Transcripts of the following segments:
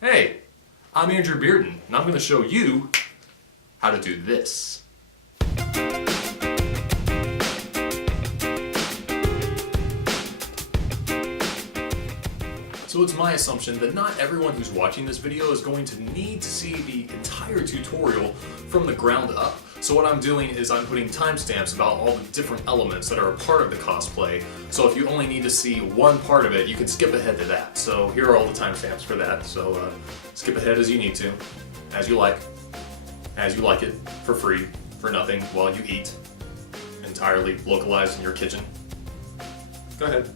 Hey, I'm Andrew Bearden, and I'm going to show you how to do this. So it's my assumption that not everyone who's watching this video is going to need to see the entire tutorial from the ground up. So what I'm doing is I'm putting timestamps about all the different elements that are a part of the cosplay. So if you only need to see one part of it, you can skip ahead to that. So here are all the timestamps for that. So skip ahead as you need to, as you like it, for free, for nothing, while you eat, entirely localized in your kitchen. Go ahead.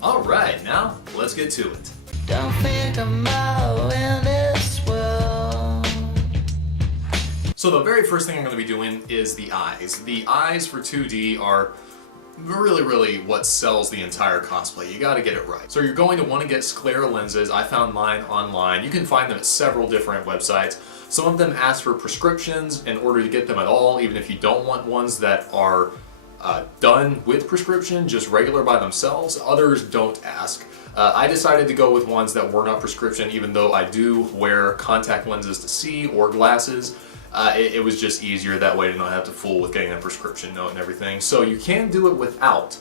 Alright, now let's get to it. Don't think I'm out in this world. So the very first thing I'm going to be doing is the eyes. The eyes for 2D are really what sells the entire cosplay. You gotta get it right. So you're going to want to get sclera lenses. I found mine online. You can find them at several different websites. Some of them ask for prescriptions in order to get them at all, even if you don't want ones that are done with prescription, just regular by themselves. Others don't ask. I decided to go with ones that were not prescription, even though I do wear contact lenses to see or glasses. It was just easier that way to not have to fool with getting a prescription note and everything. So you can do it without.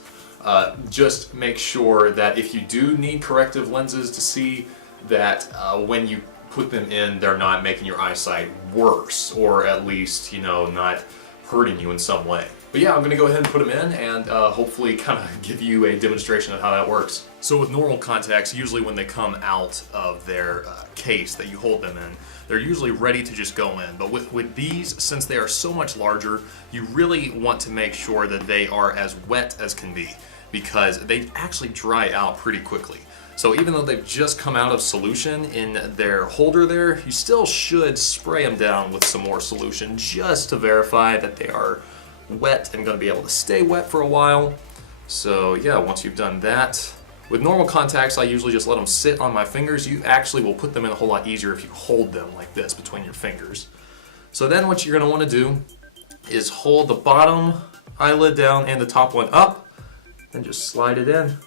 Just make sure that if you do need corrective lenses to see, that when you put them in, they're not making your eyesight worse, or at least, you know, not hurting you in some way. But yeah, I'm going to go ahead and put them in and hopefully kind of give you a demonstration of how that works. So with normal contacts, usually when they come out of their case that you hold them in, they're usually ready to just go in. But with these, since they are so much larger, you really want to make sure that they are as wet as can be, because they actually dry out pretty quickly. So even though they've just come out of solution in their holder there, you still should spray them down with some more solution just to verify that they are wet and going to be able to stay wet for a while. So yeah, once you've done that, with normal contacts I usually just let them sit on my fingers. You actually will put them in a whole lot easier if you hold them like this between your fingers. So then what you're going to want to do is hold the bottom eyelid down and the top one up, and just slide it in.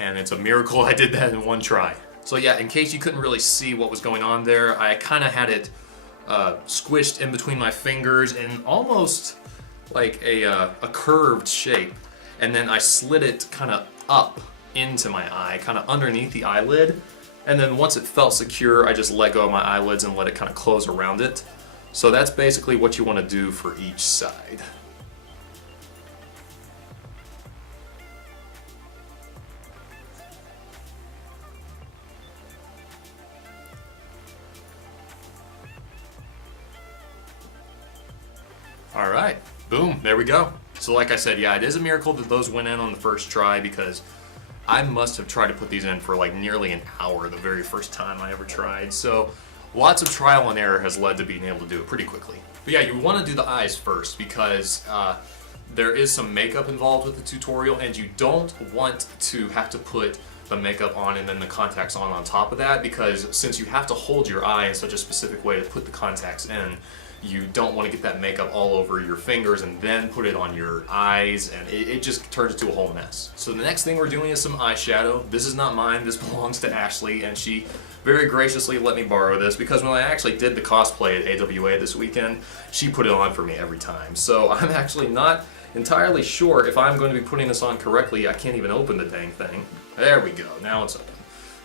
And it's a miracle I did that in one try. So yeah, in case you couldn't really see what was going on there, I kind of had it squished in between my fingers in almost like a curved shape. And then I slid it kind of up into my eye, kind of underneath the eyelid. And then once it felt secure, I just let go of my eyelids and let it kind of close around it. So that's basically what you want to do for each side. Alright, boom, there we go. So like I said, yeah, it is a miracle that those went in on the first try, because I must have tried to put these in for like nearly an hour the very first time I ever tried. So lots of trial and error has led to being able to do it pretty quickly. But yeah, you want to do the eyes first, because there is some makeup involved with the tutorial, and you don't want to have to put the makeup on and then the contacts on top of that, because since you have to hold your eye in such a specific way to put the contacts in, you don't want to get that makeup all over your fingers and then put it on your eyes, and it just turns into a whole mess. So the next thing we're doing is some eyeshadow. This is not mine, this belongs to Ashley, and she very graciously let me borrow this, because when I actually did the cosplay at AWA this weekend, she put it on for me every time. So I'm actually not entirely sure if I'm going to be putting this on correctly. I can't even open the dang thing. There we go, now it's open.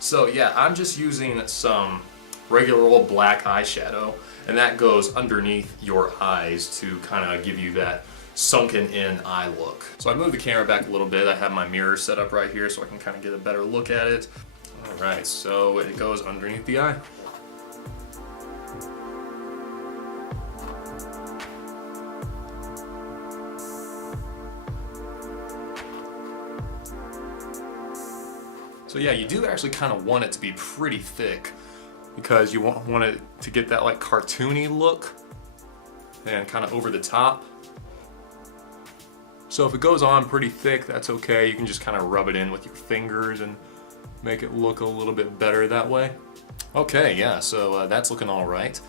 So yeah, I'm just using some regular old black eyeshadow, and that goes underneath your eyes to kind of give you that sunken in eye look. So I moved the camera back a little bit. I have my mirror set up right here so I can kind of get a better look at it. Alright, so it goes underneath the eye. So yeah, you do actually kind of want it to be pretty thick, because you want it to get that like cartoony look and kind of over the top. So if it goes on pretty thick, that's okay. You can just kind of rub it in with your fingers and make it look a little bit better that way. Okay, yeah, so that's looking all right.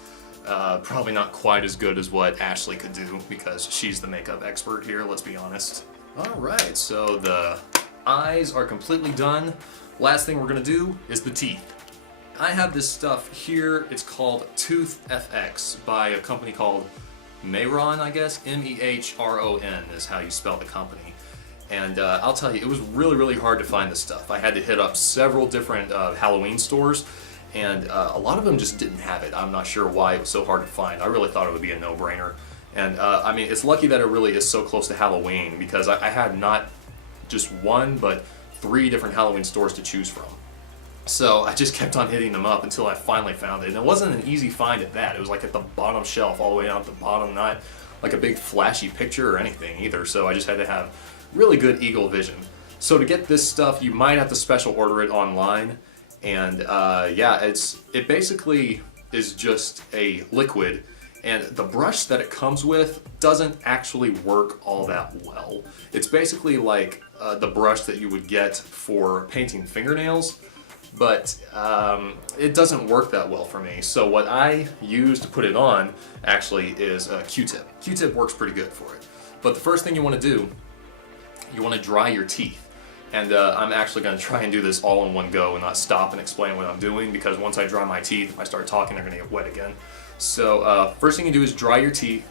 Probably not quite as good as what Ashley could do because she's the makeup expert here, let's be honest. Alright, so the eyes are completely done. Last thing we're gonna do is the teeth. I have this stuff here, it's called Tooth FX by a company called Mehron, I guess. M-E-H-R-O-N is how you spell the company. And I'll tell you, it was really hard to find this stuff. I had to hit up several different Halloween stores, and a lot of them just didn't have it. I'm not sure why it was so hard to find. I really thought it would be a no-brainer. And I mean, it's lucky that it really is so close to Halloween, because I had not just one, but 3 different Halloween stores to choose from. So I just kept on hitting them up until I finally found it. And it wasn't an easy find at that. It was like at the bottom shelf, all the way down at the bottom, not like a big flashy picture or anything either. So I just had to have really good eagle vision. So to get this stuff, you might have to special order it online. And yeah, it basically is just a liquid. And the brush that it comes with doesn't actually work all that well. It's basically like the brush that you would get for painting fingernails. But it doesn't work that well for me. So what I use to put it on actually is a Q-tip. Q-tip works pretty good for it. But the first thing you want to do, you want to dry your teeth. And I'm actually going to try and do this all in one go and not stop and explain what I'm doing, because once I dry my teeth, if I start talking, they're going to get wet again. So first thing you do is dry your teeth.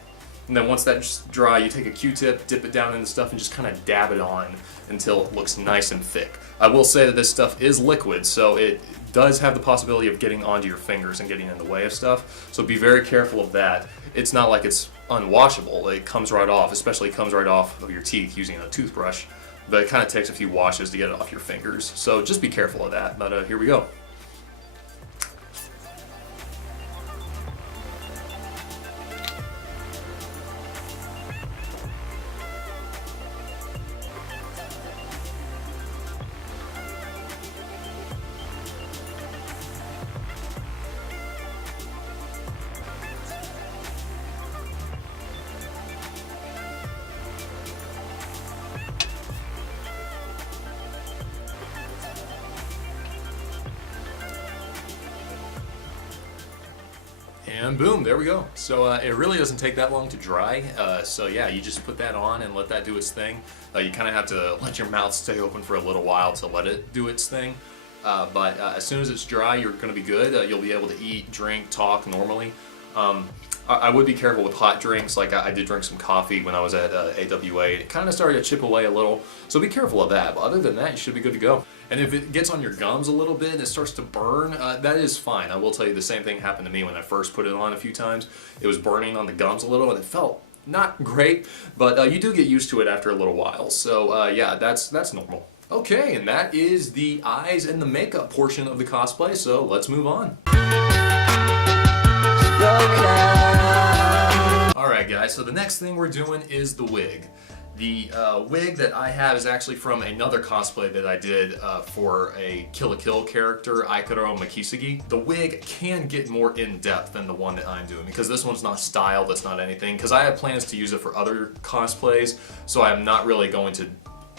And then once that's dry, you take a Q-tip, dip it down in the stuff, and just kind of dab it on until it looks nice and thick. I will say that this stuff is liquid, so it does have the possibility of getting onto your fingers and getting in the way of stuff. So be very careful of that. It's not like it's unwashable. It comes right off, especially comes right off of your teeth using a toothbrush. But it kind of takes a few washes to get it off your fingers. So just be careful of that. But here we go. And boom, there we go. So it really doesn't take that long to dry. So yeah, you just put that on and let that do its thing. You kind of have to let your mouth stay open for a little while to let it do its thing. But as soon as it's dry, you're going to be good. You'll be able to eat, drink, talk normally. I would be careful with hot drinks. Like I did drink some coffee when I was at AWA. It kind of started to chip away a little. So be careful of that. But other than that, you should be good to go. And if it gets on your gums a little bit and it starts to burn, that is fine. I will tell you the same thing happened to me when I first put it on a few times. It was burning on the gums a little and it felt not great, but you do get used to it after a little while. So yeah, that's normal. Okay, and that is the eyes and the makeup portion of the cosplay, so let's move on. Alright guys, so the next thing we're doing is the wig. The wig that I have is actually from another cosplay that I did for a Kill la Kill character, Aikaro Makisugi. The wig can get more in-depth than the one that I'm doing, because this one's not styled, it's not anything, because I have plans to use it for other cosplays, so I'm not really going to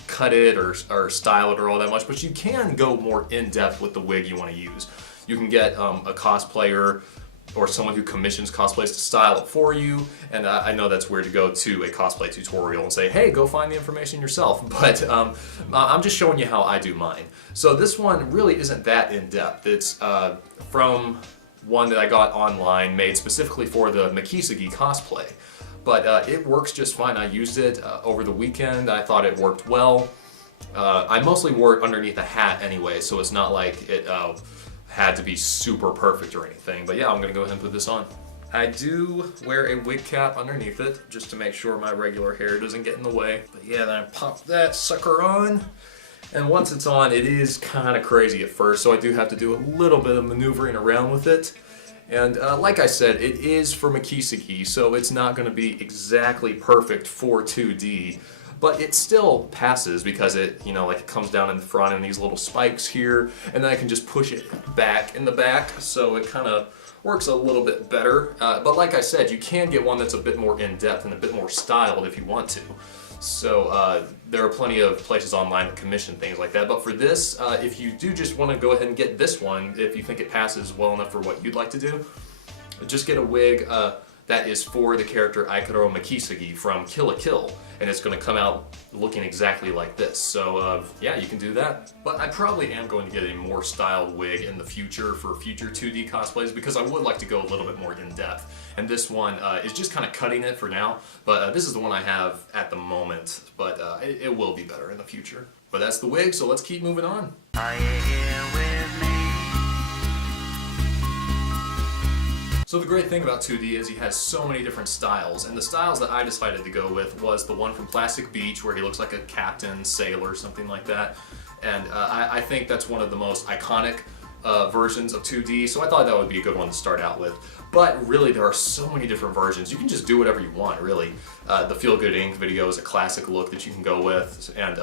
cut it or style it or all that much, but you can go more in-depth with the wig you want to use. You can get a cosplayer or someone who commissions cosplays to style it for you, and I know that's weird to go to a cosplay tutorial and say, hey, go find the information yourself, but I'm just showing you how I do mine. So this one really isn't that in-depth. It's from one that I got online, made specifically for the Makisugi cosplay, but it works just fine. I used it over the weekend. I thought it worked well. I mostly wore it underneath a hat anyway, so it's not like it had to be super perfect or anything, but yeah, I'm gonna go ahead and put this on. I do wear a wig cap underneath it just to make sure my regular hair doesn't get in the way. But yeah, then I pop that sucker on, and once it's on, it is kind of crazy at first, so I do have to do a little bit of maneuvering around with it. And like I said, it is for Makisugi, so it's not gonna be exactly perfect for 2D. But it still passes because it, you know, like it comes down in the front and these little spikes here, and then I can just push it back in the back, so it kind of works a little bit better. But like I said, you can get one that's a bit more in-depth and a bit more styled if you want to. So there are plenty of places online that commission things like that. But for this, if you do just want to go ahead and get this one, if you think it passes well enough for what you'd like to do, just get a wig that is for the character Aikaro Makisagi from Kill la Kill, and it's going to come out looking exactly like this. So yeah, you can do that. But I probably am going to get a more styled wig in the future for future 2D cosplays, because I would like to go a little bit more in depth. And this one is just kind of cutting it for now, but this is the one I have at the moment, but it will be better in the future. But that's the wig, so let's keep moving on. Are you here with me? So the great thing about 2D is he has so many different styles, and the styles that I decided to go with was the one from Plastic Beach, where he looks like a captain, sailor, something like that. And I think that's one of the most iconic versions of 2D, so I thought that would be a good one to start out with. But really, there are so many different versions. You can just do whatever you want, really. The Feel Good Inc. video is a classic look that you can go with, and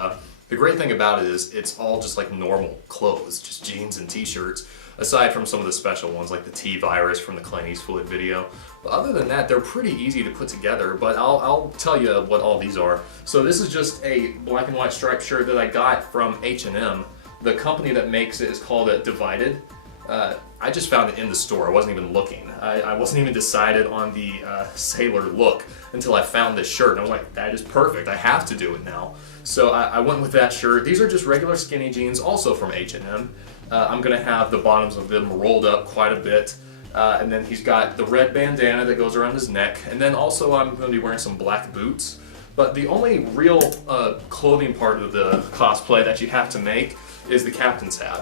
the great thing about it is it's all just like normal clothes, just jeans and t-shirts, aside from some of the special ones like the T-Virus from the Clint Eastwood video. But other than that, they're pretty easy to put together, but I'll tell you what all these are. So this is just a black and white striped shirt that I got from H&M. The company that makes it is called Divided. I just found it in the store. I wasn't even looking. I wasn't even decided on the sailor look until I found this shirt, and I was like, that is perfect. I have to do it now. So I went with that shirt. These are just regular skinny jeans, also from H&M. I'm gonna have the bottoms of them rolled up quite a bit. And then he's got the red bandana that goes around his neck. And then also I'm gonna be wearing some black boots. But the only real clothing part of the cosplay that you have to make is the captain's hat.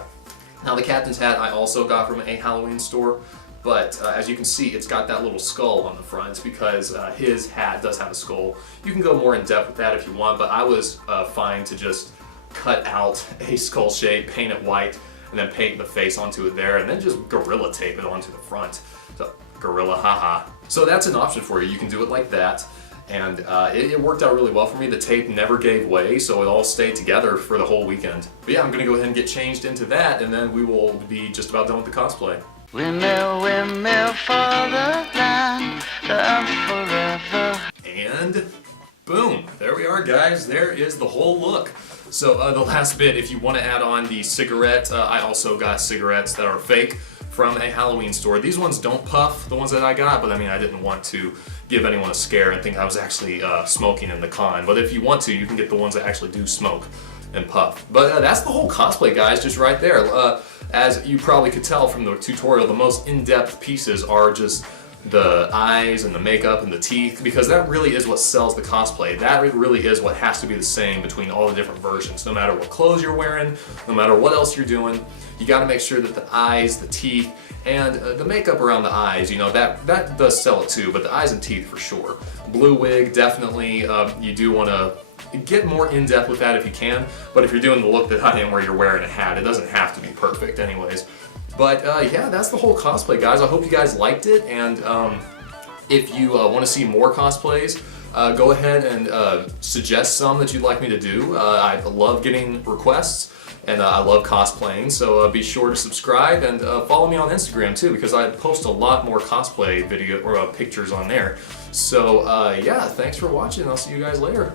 Now the captain's hat I also got from a Halloween store, but as you can see, it's got that little skull on the front because his hat does have a skull. You can go more in depth with that if you want, but I was fine to just cut out a skull shape, paint it white, and then paint the face onto it there, and then just gorilla tape it onto the front. So, gorilla, haha. So that's an option for you. You can do it like that. And it worked out really well for me. The tape never gave way, so it all stayed together for the whole weekend. But yeah, I'm gonna go ahead and get changed into that, and then we will be just about done with the cosplay. Windmill, windmill for the land of forever. And boom, there we are, guys. There is the whole look. So the last bit, if you want to add on the cigarette, I also got cigarettes that are fake from a Halloween store. These ones don't puff, the ones that I got, but I mean, I didn't want to give anyone a scare and think I was actually smoking in the con. But if you want to, you can get the ones that actually do smoke and puff. But that's the whole cosplay, guys, just right there. As you probably could tell from the tutorial, the most in-depth pieces are just the eyes and the makeup and the teeth, because that really is what sells the cosplay. That really is what has to be the same between all the different versions. No matter what clothes you're wearing, no matter what else you're doing, you gotta make sure that the eyes, the teeth, and the makeup around the eyes, you know, that does sell it too, but the eyes and teeth for sure. Blue wig, definitely, you do wanna get more in-depth with that if you can, but if you're doing the look that I am where you're wearing a hat, it doesn't have to be perfect anyways. But yeah, that's the whole cosplay, guys. I hope you guys liked it, and if you want to see more cosplays, go ahead and suggest some that you'd like me to do. I love getting requests, and I love cosplaying, so be sure to subscribe and follow me on Instagram too, because I post a lot more cosplay video or pictures on there. So yeah, thanks for watching. I'll see you guys later.